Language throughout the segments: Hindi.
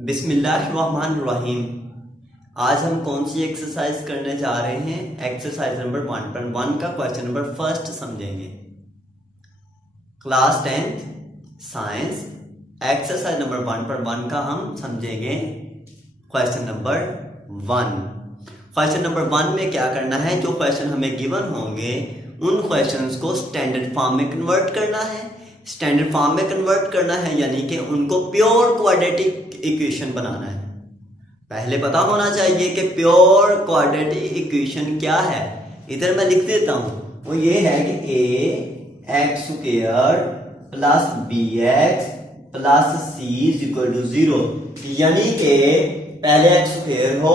बिस्मिल्लाहिर्रहमानिर्रहीम। आज हम कौन सी एक्सरसाइज करने जा रहे हैं? एक्सरसाइज नंबर 1.1 का क्वेश्चन नंबर फर्स्ट समझेंगे। Class 10th science exercise number 1.1 का हम समझेंगे क्वेश्चन नंबर 1। क्वेश्चन नंबर 1 में क्या करना है, जो क्वेश्चन हमें गिवन होंगे उन क्वेश्चंस को स्टैंडर्ड फॉर्म में कन्वर्ट करना है। स्टैंडर्ड फॉर्म में कन्वर्ट करना है यानी कि उनको प्योर क्वाड्रेटिक इक्वेशन बनाना है। पहले पता होना चाहिए कि प्योर क्वाड्रेटिक इक्वेशन क्या है। इधर मैं लिख देता हूं, वो ये है कि a x square plus b x plus c is equal to 0, यानी कि पहले x स्क्वायर हो,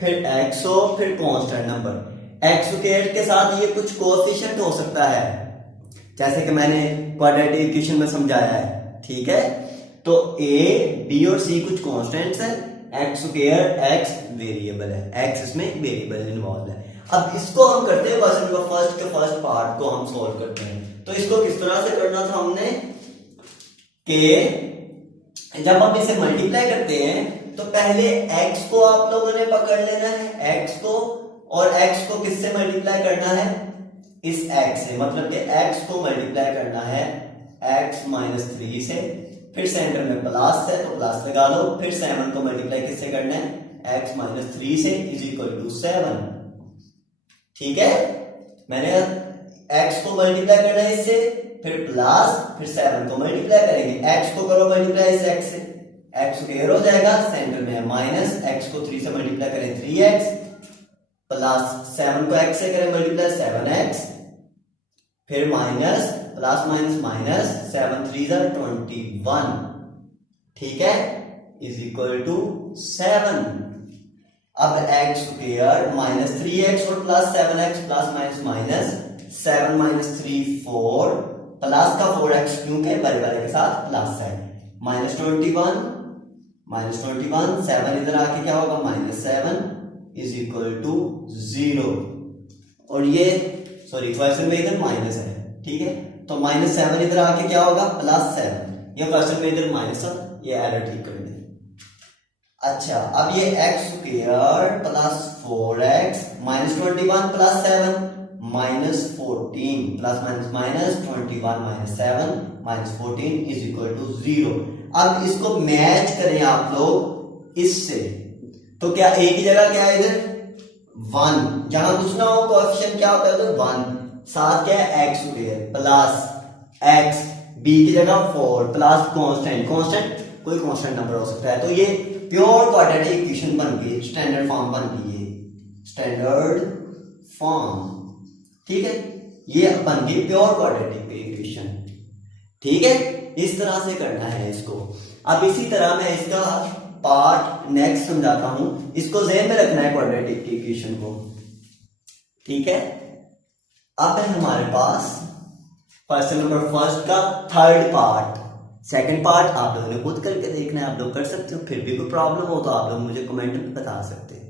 फिर x हो, फिर कांस्टेंट नंबर। x स्क्वायर के साथ ये कुछ कोएफिशिएंट हो सकता है, जैसे कि मैंने क्वाड्रेटिक इक्वेशन में समझाया है। ठीक है, तो a b और c कुछ कांस्टेंट्स है, x स्क्वायर x वेरिएबल है, x इसमें वेरिएबल इन्वॉल्व है। अब इसको हम करते हैं क्वेश्चन नंबर फर्स्ट के फर्स्ट पार्ट को हम सॉल्व करते हैं। तो इसको किस तरह से करना था हमने कि जब हम इसे मल्टीप्लाई करते हैं तो पहले x को आप लोगों ने पकड़ लेना है, x को, और x को किससे मल्टीप्लाई करना है? इस x से, मतलब कि x को मल्टीप्लाई करना है x माइनस 3 से, फिर सेंटर में प्लस है तो प्लस लगा लो, फिर 7 को मल्टीप्लाई किससे करना है? x माइनस 3 से इज इक्वल टू 7। ठीक है, मैंने x को मल्टीप्लाई करना है इससे, फिर प्लस, फिर 7 को मल्टीप्लाई करेंगे। x को करो मल्टीप्लाई इस x से, x स्क्वायर हो जाएगा, सेंटर में है माइनस, x को 3 से मल्टीप्लाई करें 3x, प्लस 7 को x से करें मल्टीप्लाई 7x, फिर माइनस, प्लस माइनस माइनस, 7 3 जा 21। ठीक है, इज इक्वल टू 7। अब x स्क्वायर माइनस 3x और plus 7x plus minus minus, 7 minus 3 4, plus का 4x क्योंकि बड़े वाले के साथ प्लस है, माइनस 21, माइनस 21, 7 इधर आके क्या होगा? Minus 7 is equal to 0। और ये सॉरी क्वेश्चन में इधर माइनस है। ठीक है, तो माइनस 7 इधर आके क्या होगा? प्लस 7। ये क्वेश्चन में इधर माइनस है, ये एरर ठीक कर दें। अच्छा, अब ये x square plus 4x minus 21 plus 7 minus 14, plus minus minus 21 minus 7 minus 14 is equal to 0। अब इसको मैच करें आप लोग इससे, तो क्या a की जगह क्या है? इधर 1, जहां कुछ ना हो कोएफिशिएंट क्या होता है? तो 1, साथ क्या है? x square plus x, b की जगह 4 प्लस कांस्टेंट, कांस्टेंट कोई कांस्टेंट नंबर हो सकता है। तो ये प्योर क्वाड्रेटिक इक्वेशन बन गई, स्टैंडर्ड फॉर्म बन गई है, स्टैंडर्ड फॉर्म। ठीक है, ये बन गई प्योर क्वाड्रेटिक इक्वेशन। ठीक है, इस तरह से करना है इसको। अब इसी तरह मैं इसका पार्ट नेक्स्ट समझाता हूं, इसको ज़हन में रखना है क्वाड्रेटिक इक्वेशन को। ठीक है, अब है हमारे पास क्वेश्चन नंबर फर्स्ट का थर्ड पार्ट। सेकंड पार्ट आप लोगों ने खुद करके देखना है, आप लोग कर सकते हो, फिर भी कोई प्रॉब्लम हो तो आप लोग मुझे कमेंट में बता सकते हैं।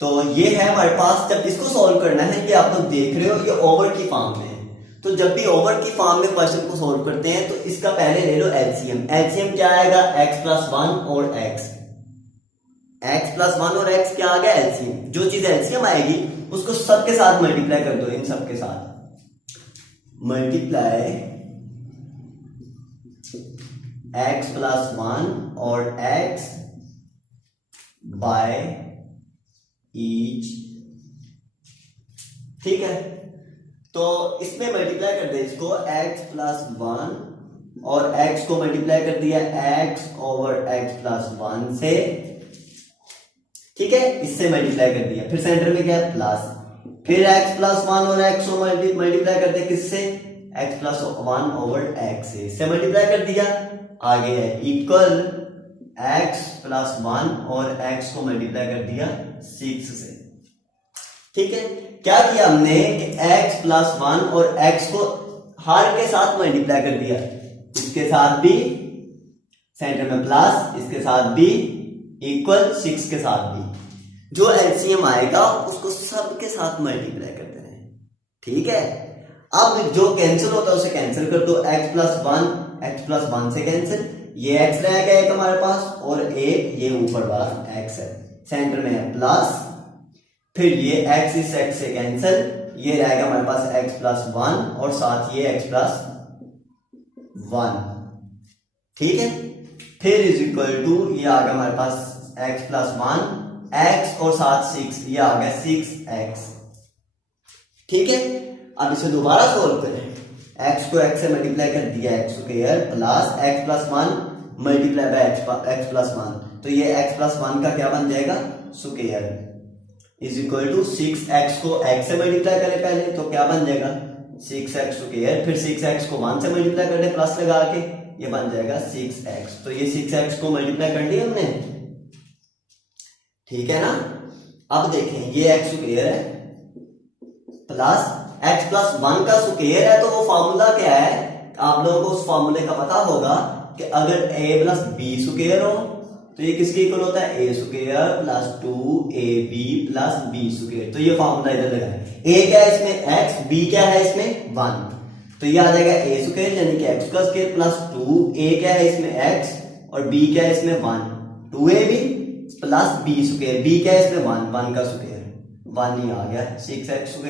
तो ये है हमारे पास, जब इसको सॉल्व करना है, ये आप लोग देख रहे हो ये ओवर की फॉर्म में है। तो जब भी ओवर की फॉर्म में क्वेश्चन को सॉल्व करते हैं तो इसका पहले ले लो एलसीएम। एलसीएम क्या आएगा? x प्लस 1 और x, x प्लस 1 और x क्या आ गया? एलसीएम। जो चीज एलसीएम आएगी उसको सबके साथ मल्टीप्लाई कर दो, इन सबके साथ मल्टीप्लाई x प्लस 1 और x बाय ईच। ठीक है, तो इसमें मल्टीप्लाई कर दे इसको, x प्लस 1 और x को मल्टीप्लाई कर दिया x ओवर x प्लस 1 से। ठीक है, इससे मल्टीप्लाई कर दिया, फिर सेंटर में क्या है? प्लस, फिर x प्लस 1 और x को मल्टीप्लाई कर दिया किससे? x प्लस 1 ओवर x से, इससे मल्टीप्लाई कर दिया। आगे है इक्वल x प्लस 1 और x को मल्टीप्लाई कर दिया 6 से। ठीक है, क्या किया हमने कि x प्लस 1 और x को हर के साथ मल्टीप्लाई कर दिया, इसके साथ भी सेंटर में प्लस, इसके साथ भी इक्वल, 6 के साथ भी। जो एलसीएम आएगा उसको सबके साथ मल्टीप्लाई कर देना है। ठीक है, अब जो कैंसिल होता है उसे कैंसिल कर दो, x+1 से कैंसिल, ये x रह गया एक हमारे पास और एक ये ऊपर वाला x है, सेंटर में है प्लस, फिर ये x इस x से कैंसिल, ये रहेगा हमारे पास x+1 और साथ ये x+1, ठीक है। फिर इज इक्वल टू ये आ गया हमारे पास x+1, x और साथ 6, ये आ गया 6x, ठीक है। अब इसे दोबारा सोल्व करें, x को x से मल्टीप्लाई कर दिया x² plus x+1 multiply by x+1, तो ये x+1 का क्या बन जाएगा square is equal to 6x को x से मल्टीप्लाई करें पहले तो क्या बन जाएगा 6x², फिर 6x को 1 से मल्टीप्लाई करने प्लस लगा के ये बन जाएगा 6x, तो ये 6x को मल्टीप्लाई कर लिया हमने, ठीक है ना। अब देखें ये x² है प्लस x+1 का स्क्वायर है, तो वो फार्मूला क्या है, आप लोगों को उस फार्मूले का पता होगा कि अगर a प्लस बी स्क्वायर हो तो ये किसके इक्वल होता है a² plus 2ab plus b square, तो ये फार्मूला इधर लगाएं, a क्या है इसमें x, b क्या है इसमें 1, तो ये आ जाएगा a² यानी कि x का स्क्वायर प्लस 2, a क्या है इसमें x और b क्या है इसमें 1, 2ab plus b square, b क्या है इसमें 1 का स्क्वायर 1 ही आ गया 6x²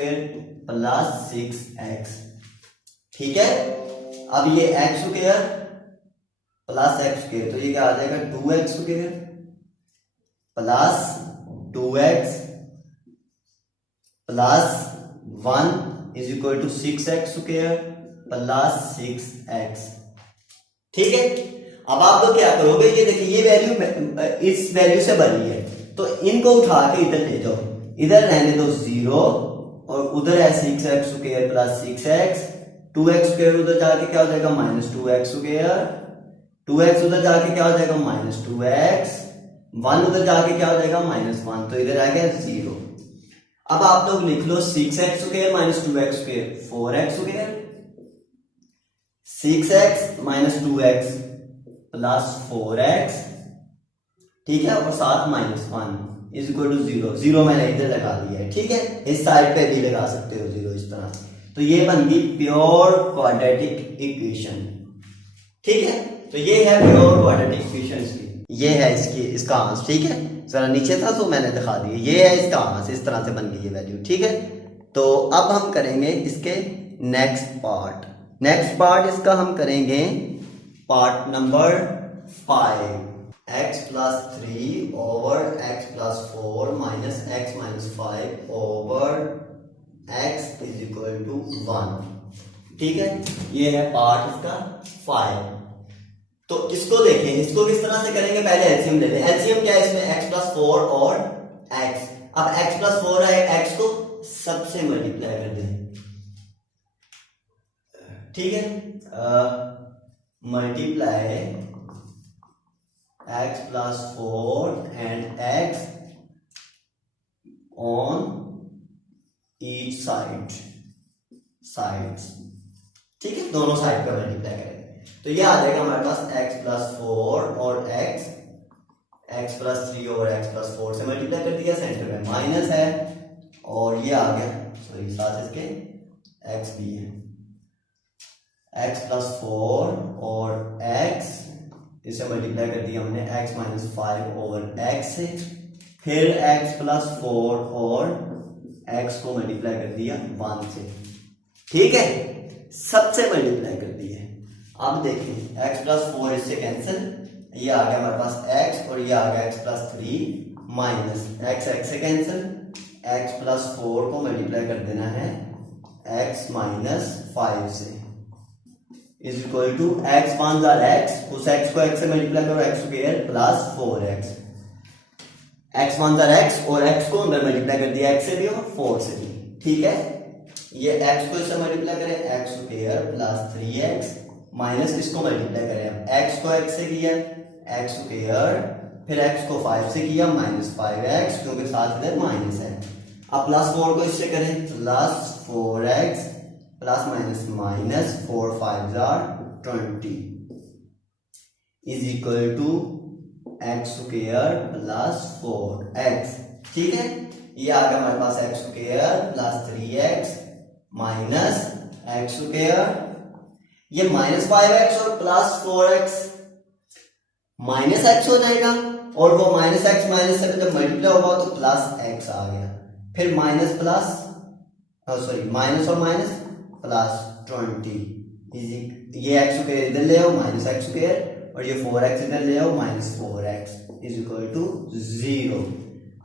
प्लस 6x, ठीक है। अब ये x² प्लस x² तो ये क्या आ जाएगा 2x² plus 2x plus 1 is equal to 6x² plus 6x, ठीक है। अब आप लोग क्या करोगे, ये देखिए ये वैल्यू इस वैल्यू से बनी है, तो इनको उठा के इधर ले जाओ, इधर रहने दो 0 और उधर है 6x² प्लस 6x, 2x² उधर जाके क्या हो जाएगा -2x², 2x उधर जाके क्या हो जाएगा -2x, 1 उधर जाके क्या हो जाएगा -1, तो इधर आ गया 0। अब आप लोग लिख लो 6x² -2x² 4x², 6x -2x plus 4x, ठीक है, और साथ -1 इज इक्वल टू 0, 0 मैंने इधर लगा दिया है, ठीक है। इस साइड पे भी लगा सकते हो 0 इस तरह, तो ये बन गई प्योर क्वाड्रेटिक इक्वेशन, ठीक है। तो ये है प्योर क्वाड्रेटिक इक्वेशन की, ये है इसका आंसर, ठीक है। जरा नीचे था तो मैंने दिखा दिया, ये है इसका आंसर, इस तरह से बन गई ये वैल्यू, ठीक है। तो अब हम करेंगे इसके नेक्स्ट पार्ट इसका हम करेंगे part number 5, x+3 over x+4 minus x -5 over x is equal to 1, ठीक है। ये है पार्ट इसका 5। तो इसको देखें, इसको किस तरह से करेंगे, पहले एलसीएम ले लें। एलसीएम क्या है इसमें x+4 और x, अब x+4 है, x को सबसे मल्टीप्लाई कर दें, ठीक है। Multiply x+4 and x on each sides, ठीक है, दोनों साइड पे मल्टीप्लाई करें, तो ये आ जाएगा हमारे पास x+4 और x+3 और x+4 से मल्टीप्लाई कर दिया, सेंटर में माइनस है और ये आ गया, सॉरी साथ इसके x भी है, x+4 और x इसे मल्टीप्लाई कर दिया हमने x -5 ओवर x से, फिर x+4 और x को मल्टीप्लाई कर दिया 1 से, ठीक है, सबसे मल्टीप्लाई कर दिया। अब देखिए x+4 इससे कैंसिल, ये आ गया हमारे पास x और ये आ गया x+3 माइनस x से कैंसिल, x+4 को मल्टीप्लाई कर देना है x -5 से is equal to x 1 x, उस x को x से मल्टीप्लाई करो x² plus 4x, x 1 x और x को अंदर मल्टीप्लाई कर दिया x से भी और 4 से भी, ठीक है। ये x को इससे मल्टीप्लाई करें x² प्लस 3x माइनस इसको मल्टीप्लाई करें, x को x से किया x², फिर x को 5 से किया -5x क्योंकि साथ इधर माइनस है, अब +4 को इससे करें plus 4x plus minus 4 5 20 is equal to x² plus 4x, ठीक है। ये आ गया हमारे पास x² plus 3x minus x square, ये -5x और +4x माइनस एक्स हो जाएगा, और वो माइनस एक्स माइनस से जब मल्टीप्लाई होगा तो प्लस एक्स आ गया, फिर माइनस और माइनस प्लस 20, ये एक्स स्क्वायर इधर ले आओ माइनस एक्स स्क्वायर, और ये 4x इधर ले आओ -4x इज इक्वल टू 0।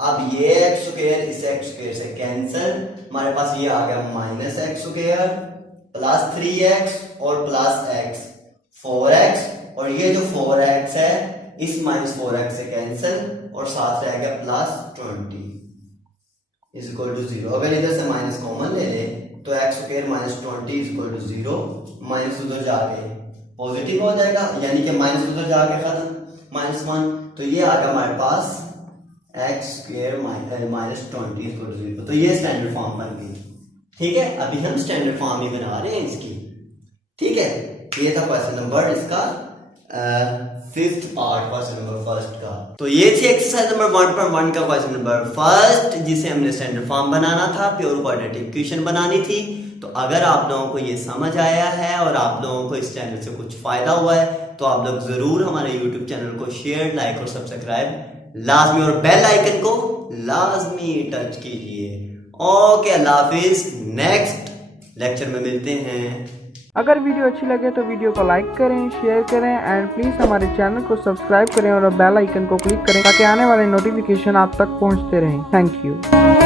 अब ये एक्स स्क्वायर इस एक्स स्क्वायर से कैंसिल, हमारे पास ये आ गया minus x square plus 3x और प्लस x 4x, और ये जो 4x है इस -4x से कैंसिल और साथ रह गया +20 इज इक्वल टू 0। अगर इधर से माइनस कॉमन ले ले तो x square -20 is equal to 0, minus उधर जाके पॉजिटिव हो जाएगा, यानी कि माइनस उधर जाके खत्म -1, तो ये आ गया हमारे पास X square -20 is equal to 0। तो ये स्टैंडर्ड फॉर्म बन गई। ठीक है, अभी हम स्टैंडर्ड फॉर्म ही बना रहे हैं इसकी। ठीक है, ये था क्वेश्चन नंबर इसका 5th पार्ट, क्वेश्चन नंबर 1 का। तो ये थी एक्सरसाइज नंबर 1.1 का क्वेश्चन नंबर 1, जिसे हमने स्टैंडर्ड फॉर्म बनाना था, प्योर क्वाड्रेटिक इक्वेशन बनानी थी। तो अगर आप लोगों को ये समझ आया है और आप लोगों को इस चैनल से कुछ फायदा हुआ है तो आप लोग जरूर हमारे यूट्यूब चैनल को शेयर, लाइक और सब्सक्राइब लाजमी, और बेल आइकन को लाजमी टच कीजिए। ओके, अल्लाह हाफिज, नेक्स्ट लेक्चर में मिलते हैं। अगर वीडियो अच्छी लगे तो वीडियो को लाइक करें, शेयर करें एंड प्लीज़ हमारे चैनल को सब्सक्राइब करें और बेल आइकन को क्लिक करें ताकि आने वाले नोटिफिकेशन आप तक पहुंचते रहें। Thank you.